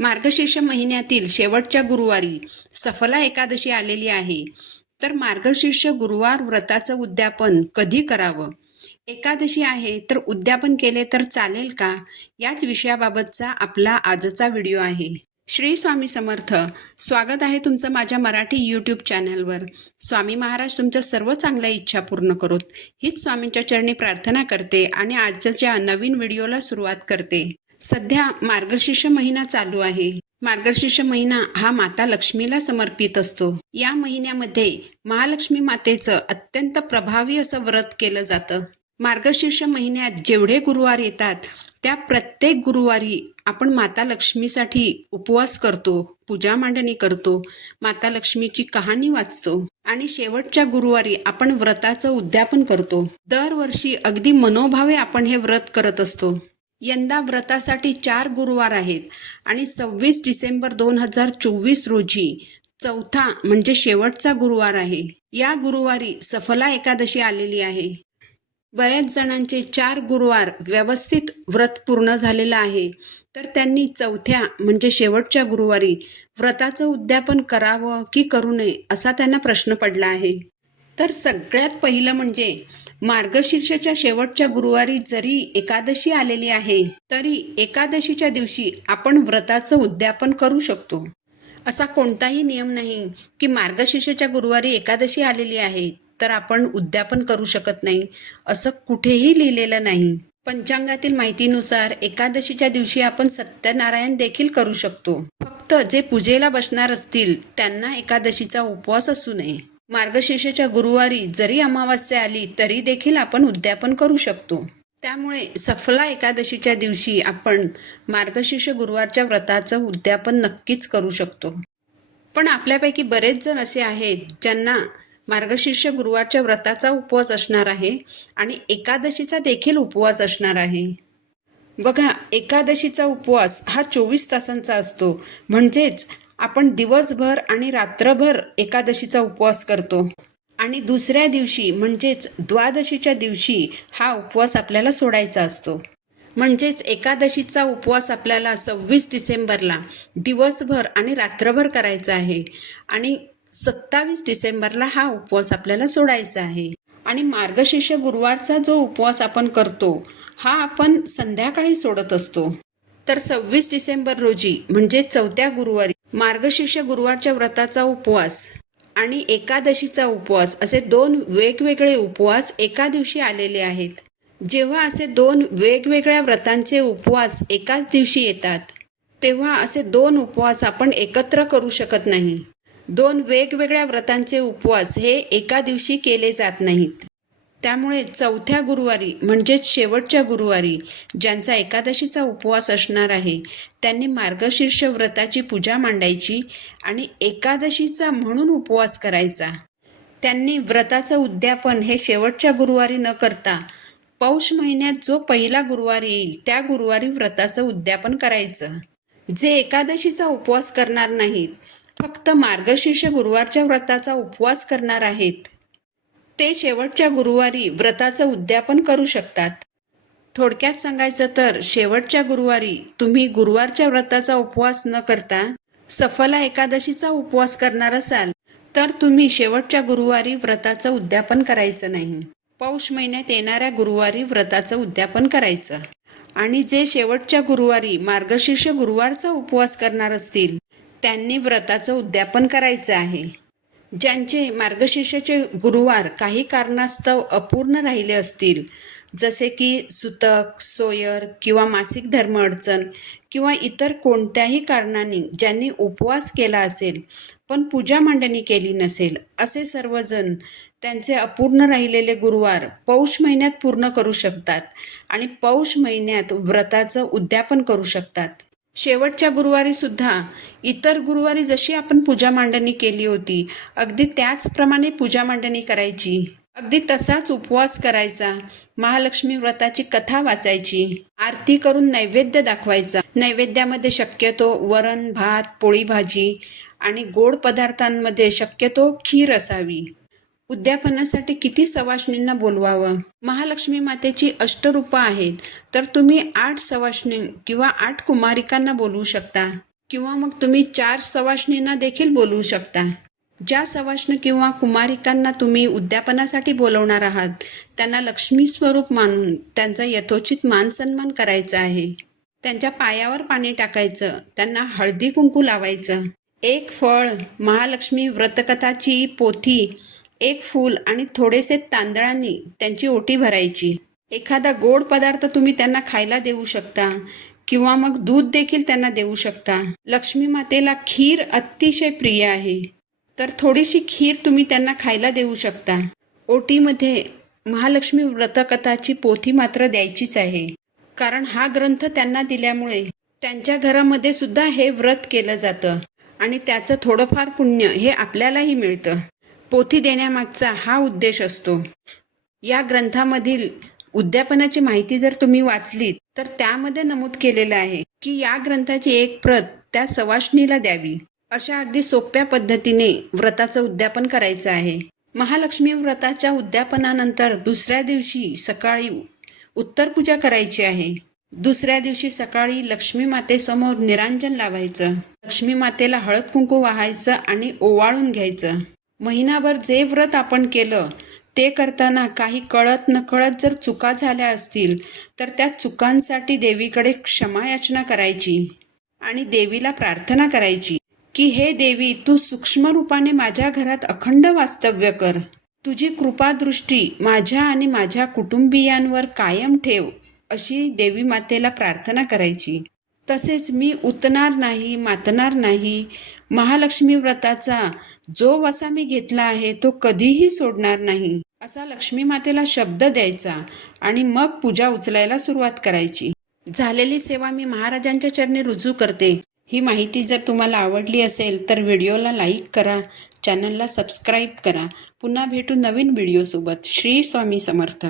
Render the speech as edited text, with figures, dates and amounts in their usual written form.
मार्गशीर्ष महिन्यातील शेवटच्या गुरुवारी सफला एकादशी आलेली आहे. तर मार्गशीर्ष गुरुवार व्रताचं उद्यापन कधी करावं? एकादशी आहे तर उद्यापन केले तर चालेल का? याच विषयाबाबतचा आपला आजचा व्हिडिओ आहे. श्री स्वामी समर्थ. स्वागत आहे तुमचं माझ्या मराठी यूट्यूब चॅनलवर. स्वामी महाराज तुमच्या सर्व चांगल्या इच्छा पूर्ण करोत, हीच स्वामींच्या चरणी प्रार्थना करते आणि आजच्या नवीन व्हिडिओला सुरुवात करते. सध्या मार्गशीर्ष महिना चालू आहे. मार्गशीर्ष महिना हा माता लक्ष्मीला समर्पित असतो. या महिन्यामध्ये महालक्ष्मी मातेचं अत्यंत प्रभावी असं व्रत केलं जातं. मार्गशीर्ष महिन्यात जेवढे गुरुवार येतात त्या प्रत्येक गुरुवारी आपण माता लक्ष्मीसाठी उपवास करतो, पूजा मांडणी करतो, माता लक्ष्मीची कहाणी वाचतो आणि शेवटच्या गुरुवारी आपण व्रताचं उद्यापन करतो. दरवर्षी अगदी मनोभावे आपण हे व्रत करत असतो. यंदा व्रतासाठी 4 गुरुवार आहेत आणि 26 डिसेंबर 2024 रोजी चौथा म्हणजे शेवटचा गुरुवार आहे. या गुरुवारी सफला एकादशी आलेली आहे. बऱ्याच जणांचे 4 गुरुवार व्यवस्थित व्रत पूर्ण झालेलं आहे, तर त्यांनी चौथ्या म्हणजे शेवटच्या गुरुवारी व्रताचं उद्यापन करावं की करू नये असा त्यांना प्रश्न पडला आहे. तर सगळ्यात पहिलं म्हणजे मार्गशीर्षच्या शेवटच्या गुरुवारी जरी एकादशी आलेली आहे तरी एकादशीच्या दिवशी आपण व्रताचं उद्यापन करू शकतो. असा कोणताही नियम नाही की मार्गशीर्षच्या गुरुवारी एकादशी आलेली आहे तर आपण उद्यापन करू शकत नाही, असं कुठेही लिहिलेलं नाही. पंचांगातील माहितीनुसार एकादशीच्या दिवशी आपण सत्यनारायण देखील करू शकतो. फक्त जे पूजेला बसणार असतील त्यांना एकादशीचा उपवास असू नये. मार्गशीर्षच्या गुरुवारी जरी अमावास्या आली तरी देखील आपण उद्यापन करू शकतो. त्यामुळे सफला एकादशीच्या दिवशी आपण मार्गशीर्ष गुरुवारच्या व्रताचं उद्यापन नक्कीच करू शकतो. पण आपल्यापैकी बरेच जण असे आहेत ज्यांना मार्गशीर्ष गुरुवारच्या व्रताचा उपवास असणार आहे आणि एकादशीचा देखील उपवास असणार आहे. बघा, एकादशीचा उपवास हा 24 तासांचा असतो. म्हणजेच आपण दिवसभर आणि रात्रभर एकादशीचा उपवास करतो आणि दुसऱ्या दिवशी म्हणजेच द्वादशीच्या दिवशी हा उपवास आपल्याला सोडायचा असतो. म्हणजेच एकादशीचा उपवास आपल्याला 26 डिसेंबरला दिवसभर आणि रात्रभर करायचा आहे आणि 27 डिसेंबरला हा उपवास आपल्याला सोडायचा आहे. आणि मार्गशीर्ष गुरुवारचा जो उपवास आपण करतो हा आपण संध्याकाळी सोडत असतो. तर 26 डिसेंबर रोजी म्हणजे चौथ्या गुरुवारी मार्गशीर्ष गुरुवारच्या व्रताचा उपवास आणि एकादशीचा उपवास असे 2 वेगवेगळे उपवास एका दिवशी आलेले आहेत. जेव्हा असे 2 वेगवेगळ्या व्रतांचे उपवास एकाच दिवशी येतात तेव्हा असे 2 उपवास आपण एकत्र करू शकत नाही. 2 वेगवेगळ्या व्रतांचे उपवास हे एका दिवशी केले जात नाहीत. त्यामुळे चौथ्या गुरुवारी म्हणजेच शेवटच्या गुरुवारी ज्यांचा एकादशीचा उपवास असणार आहे त्यांनी मार्गशीर्ष व्रताची पूजा मांडायची आणि एकादशीचा म्हणून उपवास करायचा. त्यांनी व्रताचं उद्यापन हे शेवटच्या गुरुवारी न करता पौष महिन्यात जो पहिला गुरुवार येईल त्या गुरुवारी व्रताचं उद्यापन करायचं. जे एकादशीचा उपवास करणार नाहीत, फक्त मार्गशीर्ष गुरुवारच्या व्रताचा उपवास करणार आहेत, ते शेवटच्या गुरुवारी व्रताचं उद्यापन करू शकतात. थोडक्यात सांगायचं तर शेवटच्या गुरुवारी तुम्ही गुरुवारच्या व्रताचा उपवास न करता सफला एकादशीचा उपवास करणार असाल तर तुम्ही शेवटच्या गुरुवारी व्रताचं उद्यापन करायचं नाही. पौष महिन्यात येणाऱ्या गुरुवारी व्रताचं उद्यापन करायचं. आणि जे शेवटच्या गुरुवारी मार्गशीर्ष गुरुवारचा उपवास करणार असतील त्यांनी व्रताचं उद्यापन करायचं आहे. ज्यांचे मार्गशीर्षाचे गुरुवार काही कारणास्तव अपूर्ण राहिले असतील, जसे की सुतक, सोयर किंवा मासिक धर्म अडचण किंवा इतर कोणत्याही कारणाने ज्यांनी उपवास केला असेल पण पूजा मांडणी केली नसेल, असे सर्वजण त्यांचे अपूर्ण राहिलेले गुरुवार पौष महिन्यात पूर्ण करू शकतात आणि पौष महिन्यात व्रताचं उद्यापन करू शकतात. शेवटच्या गुरुवारी सुद्धा इतर गुरुवारी जशी आपण पूजा मांडणी केली होती अगदी त्याचप्रमाणे पूजा मांडणी करायची. अगदी तसाच उपवास करायचा. महालक्ष्मी व्रताची कथा वाचायची, आरती करून नैवेद्य दाखवायचा. नैवेद्यामध्ये शक्यतो वरण, भात, पोळी भाजी आणि गोड पदार्थांमध्ये शक्यतो खीर असावी. उद्यापनासाठी किती सवाष्णींना बोलवावं? महालक्ष्मी मातेची अष्टरूपं आहेत तर तुम्ही 8 सवाष्णी किंवा 8 कुमारिकांना बोलवू शकता. किंवा मग तुम्ही 4 सवाष्णींना देखील बोलवू शकता. ज्या सवाष्ण किंवा कुमारिकांना तुम्ही उद्यापनासाठी बोलवणार आहात त्यांना लक्ष्मी स्वरूप मानून त्यांचा यथोचित मानसन्मान करायचा आहे. त्यांच्या पायावर पाणी टाकायचं, त्यांना हळदी कुंकू लावायचं. एक फळ, महालक्ष्मी व्रतकथाची पोथी, एक फूल आणि थोडेसे तांदळांनी त्यांची ओटी भरायची. एखादा गोड पदार्थ तुम्ही त्यांना खायला देऊ शकता किंवा मग दूध देखील त्यांना देऊ शकता. लक्ष्मी मातेला खीर अतिशय प्रिय आहे, तर थोडीशी खीर तुम्ही त्यांना खायला देऊ शकता. ओटीमध्ये महालक्ष्मी व्रतकथाची पोथी मात्र द्यायचीच आहे, कारण हा ग्रंथ त्यांना दिल्यामुळे त्यांच्या घरामध्ये सुद्धा हे व्रत केलं जातं आणि त्याचं थोडंफार पुण्य हे आपल्यालाही मिळतं. पोथी देण्यामागचा हा उद्देश असतो. या ग्रंथामधील उद्यापनाची माहिती जर तुम्ही वाचलीत तर त्यामध्ये नमूद केलेलं आहे की या ग्रंथाची एक प्रत त्या सवाष्णीला द्यावी. अशा अगदी सोप्या पद्धतीने व्रताचं उद्यापन करायचं आहे. महालक्ष्मी व्रताच्या उद्यापनानंतर दुसऱ्या दिवशी सकाळी उत्तर पूजा करायची आहे. दुसऱ्या दिवशी सकाळी लक्ष्मी मातेसमोर निरांजन लावायचं. लक्ष्मी मातेला हळद कुंकू वाहायचं आणि ओवाळून घ्यायचं. महिनाभर जे व्रत आपण केलं ते करताना काही कळत नकळत जर चुका झाल्या असतील तर त्या चुकांसाठी देवीकडे क्षमायाचना करायची आणि देवीला प्रार्थना करायची की हे देवी, तू सूक्ष्म रूपाने माझ्या घरात अखंड वास्तव्य कर. तुझी कृपादृष्टी माझ्या आणि माझ्या कुटुंबियांवर कायम ठेव, अशी देवी मातेला प्रार्थना करायची. तसेच मी उतणार नाही, मातणार नाही. महालक्ष्मी व्रताचा जो वसा मी घेतला आहे तो कधीही सोडणार नाही, असा लक्ष्मी मातेला शब्द द्यायचा आणि मग पूजा उचलायला सुरुवात करायची. झालेली सेवा मी महाराजांच्या चरणी रुजू करते. ही माहिती जर तुम्हाला आवडली असेल तर व्हिडिओला लाईक करा, चॅनलला सबस्क्राईब करा. पुन्हा भेटू नवीन व्हिडिओसोबत. श्री स्वामी समर्थ.